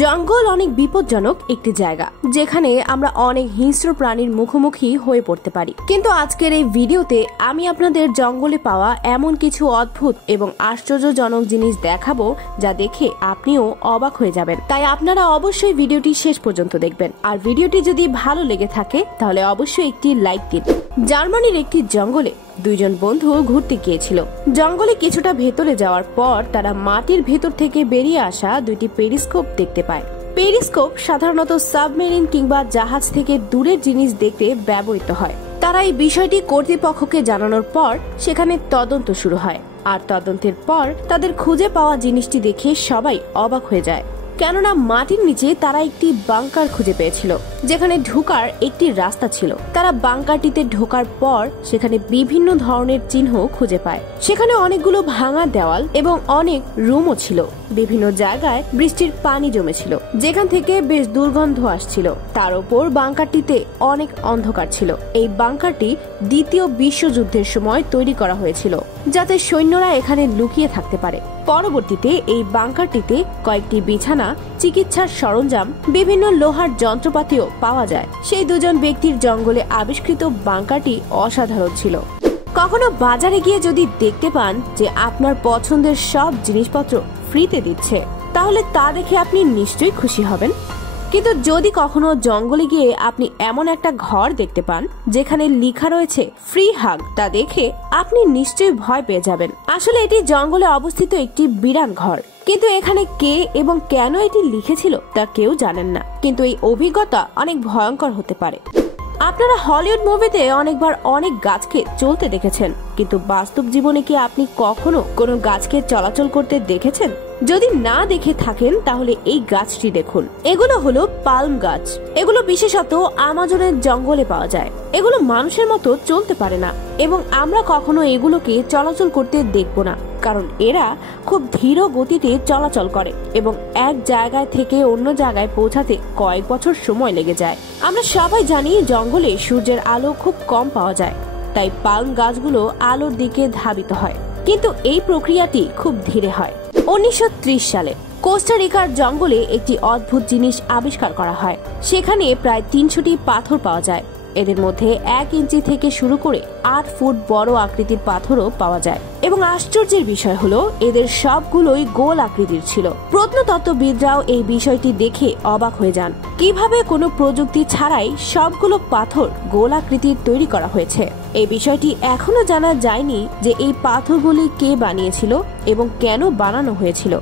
জঙ্গল অনেক বিপজ্জনক একটি জায়গা, যেখানে আমরা অনেক হিংস্র প্রাণীর মুখোমুখি হয়ে পড়তে পারি। কিন্তু আজকের এই ভিডিওতে আমি আপনাদের জঙ্গলে পাওয়া এমন কিছু অদ্ভুত এবং আশ্চর্যজনক জিনিস দেখাবো, যা দেখে আপনিও অবাক হয়ে যাবেন। তাই আপনারা অবশ্যই ভিডিওটি শেষ পর্যন্ত দেখবেন। আর ভিডিওটি যদি ভালো লেগে থাকে তাহলে অবশ্যই একটি লাইক দিন। জার্মানির একটি জঙ্গলে দুইজন বন্ধু ঘুরতে গিয়েছিল। জঙ্গলে কিছুটা ভেতরে যাওয়ার পর তারা মাটির ভেতর থেকে বেরিয়ে আসা দুইটি পেরিস্কোপ দেখতে পায়। পেরিস্কোপ সাধারণত সাবমেরিন কিংবা জাহাজ থেকে দূরের জিনিস দেখতে ব্যবহৃত হয়। তারা এই বিষয়টি কর্তৃপক্ষকে জানানোর পর সেখানে তদন্ত শুরু হয়। আর তদন্তের পর তাদের খুঁজে পাওয়া জিনিসটি দেখে সবাই অবাক হয়ে যায়, কেননা মাটির নিচে তারা একটি বাংকার খুঁজে পেয়েছিল, যেখানে ঢোকার একটি রাস্তা ছিল। তারা বাংকারটিতে ঢোকার পর সেখানে বিভিন্ন ধরনের চিহ্ন খুঁজে পায়। সেখানে অনেকগুলো ভাঙা দেওয়াল এবং অনেক রুমও ছিল। বিভিন্ন জায়গায় বৃষ্টির পানি জমেছিল, যেখান থেকে বেশ দুর্গন্ধ আসছিল। তার উপর বাংকারটিতে অনেক অন্ধকার ছিল। এই বাংকারটি দ্বিতীয় বিশ্বযুদ্ধের সময় তৈরি করা হয়েছিল, যাতে সৈন্যরা এখানে লুকিয়ে থাকতে পারে। পরবর্তীতে এই বাংকারটিতে কয়েকটি বিছানা, চিকিৎসার সরঞ্জাম, বিভিন্ন লোহার যন্ত্রপাতিও পাওয়া যায়। সেই দুজন ব্যক্তির জঙ্গলে আবিষ্কৃত বাংকারটি অসাধারণ ছিল। কখনো বাজারে গিয়ে যদি দেখতে পান যে আপনার পছন্দের সব জিনিসপত্র ফ্রিতে দিচ্ছে, তাহলে তা দেখে আপনি নিশ্চয়ই খুশি হবেন। কিন্তু যদি কখনো জঙ্গলে গিয়ে আপনি এমন একটা ঘর দেখতে পান যেখানে লেখা রয়েছে ফ্রি হাগ, তা দেখে আপনি নিশ্চয়ই ভয় পেয়ে যাবেন। আসলে এটি জঙ্গলে অবস্থিত একটি বিরাট ঘর, কিন্তু এখানে কে এবং কেন এটি লিখেছিল তা কেউ জানেন না। কিন্তু এই অভিজ্ঞতা অনেক ভয়ঙ্কর হতে পারে। আপনারা হলিউড মুভিতে অনেকবার অনেক গাছকে চলতে দেখেছেন, কিন্তু বাস্তব জীবনে কি আপনি কখনো কোনো গাছকে চলাচল করতে দেখেছেন? যদি না দেখে থাকেন তাহলে এই গাছটি দেখুন। এগুলো হলো পালম গাছ। এগুলো বিশেষত আমাজনের জঙ্গলে পাওয়া যায়। এগুলো মানুষের মতো চলতে পারে না এবং আমরা কখনো এগুলোকে চলাচল করতে দেখব না, কারণ এরা খুব ধীর গতিতে চলাচল করে এবং এক জায়গায় থেকে অন্য জায়গায় পৌঁছাতে কয়েক বছর সময় লেগে যায়। আমরা সবাই জানি জঙ্গলে সূর্যের আলো খুব কম পাওয়া যায়, তাই পালম গাছগুলো আলোর দিকে ধাবিত হয়, কিন্তু এই প্রক্রিয়াটি খুব ধীরে হয়। 1930 সালে কোস্টারিকার জঙ্গলে একটি অদ্ভুত জিনিস আবিষ্কার করা হয়। সেখানে প্রায় 300টি পাথর পাওয়া যায়। এদের মধ্যে 1 ইঞ্চি থেকে শুরু করে 8 ফুট বড় আকৃতির পাথরও পাওয়া যায় এবং আশ্চর্যের বিষয় হলো এদের সবগুলোই গোল আকৃতির ছিল। প্রত্নতত্ত্ববিদরাও এই বিষয়টি দেখে অবাক হয়ে যান, কিভাবে কোনো প্রযুক্তি ছাড়াই সবগুলো পাথর গোল আকৃতির তৈরি করা হয়েছে। এই বিষয়টি এখনো জানা যায়নি যে এই পাথরগুলি কে বানিয়েছিল এবং কেন বানানো হয়েছিল।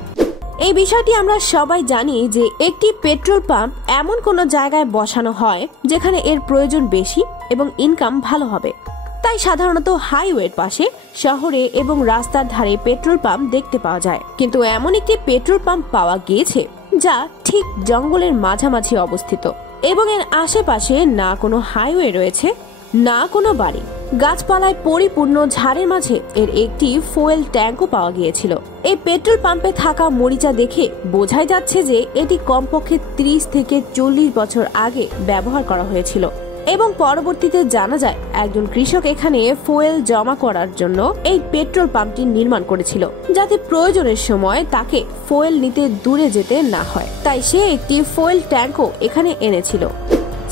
এই বিষয়টি আমরা সবাই জানি যে একটি পেট্রোল পাম্প এমন কোন জায়গায় বসানো হয় যেখানে এর প্রয়োজন বেশি এবং ইনকাম ভালো হবে। তাই সাধারণত হাইওয়ের পাশে, শহরে এবং রাস্তার ধারে পেট্রোল পাম্প দেখতে পাওয়া যায়। কিন্তু এমন একটি পেট্রোল পাম্প পাওয়া গিয়েছে যা ঠিক জঙ্গলের মাঝামাঝি অবস্থিত এবং এর আশেপাশে না কোনো হাইওয়ে রয়েছে, না কোনো বাড়ি। গাছপালায় পরিপূর্ণ ঝাড়ের মাঝে এর একটি ফুয়েল ট্যাঙ্কও পাওয়া গিয়েছিল। এই পেট্রোল পাম্পে থাকা মরিচা দেখে বোঝাই যাচ্ছে যে এটি কমপক্ষে 30 থেকে 40 বছর আগে ব্যবহার করা হয়েছিল এবং পরবর্তীতে জানা যায় একজন কৃষক এখানে ফুয়েল জমা করার জন্য এই পেট্রোল পাম্পটি নির্মাণ করেছিল, যাতে প্রয়োজনের সময় তাকে ফুয়েল নিতে দূরে যেতে না হয়। তাই সে একটি ফুয়েল ট্যাঙ্কও এখানে এনেছিল।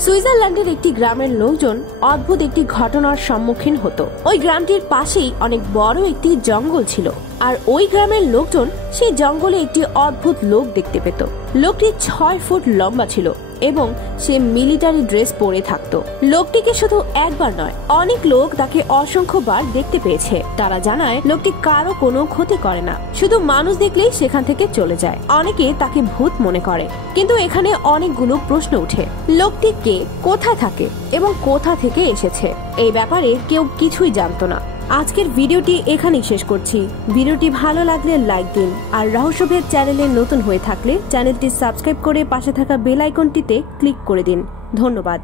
সুইজারল্যান্ডের একটি গ্রামের লোকজন অদ্ভুত একটি ঘটনার সম্মুখীন হতো। ওই গ্রামটির পাশেই অনেক বড় একটি জঙ্গল ছিল, আর ওই গ্রামের লোকজন সেই জঙ্গলে একটি অদ্ভুত লোক দেখতে পেত। লোকটি 6 ফুট লম্বা ছিল এবং সে মিলিটারি ড্রেস পরে থাকতো। লোকটিকে শুধু একবার নয়, অনেক লোক তাকে অসংখ্যবার দেখতে পেয়েছে। তারা জানায় লোকটি কারো কোনো ক্ষতি করে না, শুধু মানুষ দেখলেই সেখান থেকে চলে যায়। অনেকে তাকে ভূত মনে করে, কিন্তু এখানে অনেকগুলো প্রশ্ন উঠে। লোকটি কে, কোথায় থাকে এবং কোথা থেকে এসেছে? এই ব্যাপারে কেউ কিছুই জানতো না। আজকের ভিডিওটি এখানেই শেষ করছি। ভিডিওটি ভালো লাগলে লাইক দিন, আর রহস্যভেদ চ্যানেলে নতুন হয়ে থাকলে চ্যানেলটি সাবস্ক্রাইব করে পাশে থাকা বেল আইকনটিতে ক্লিক করে দিন। ধন্যবাদ।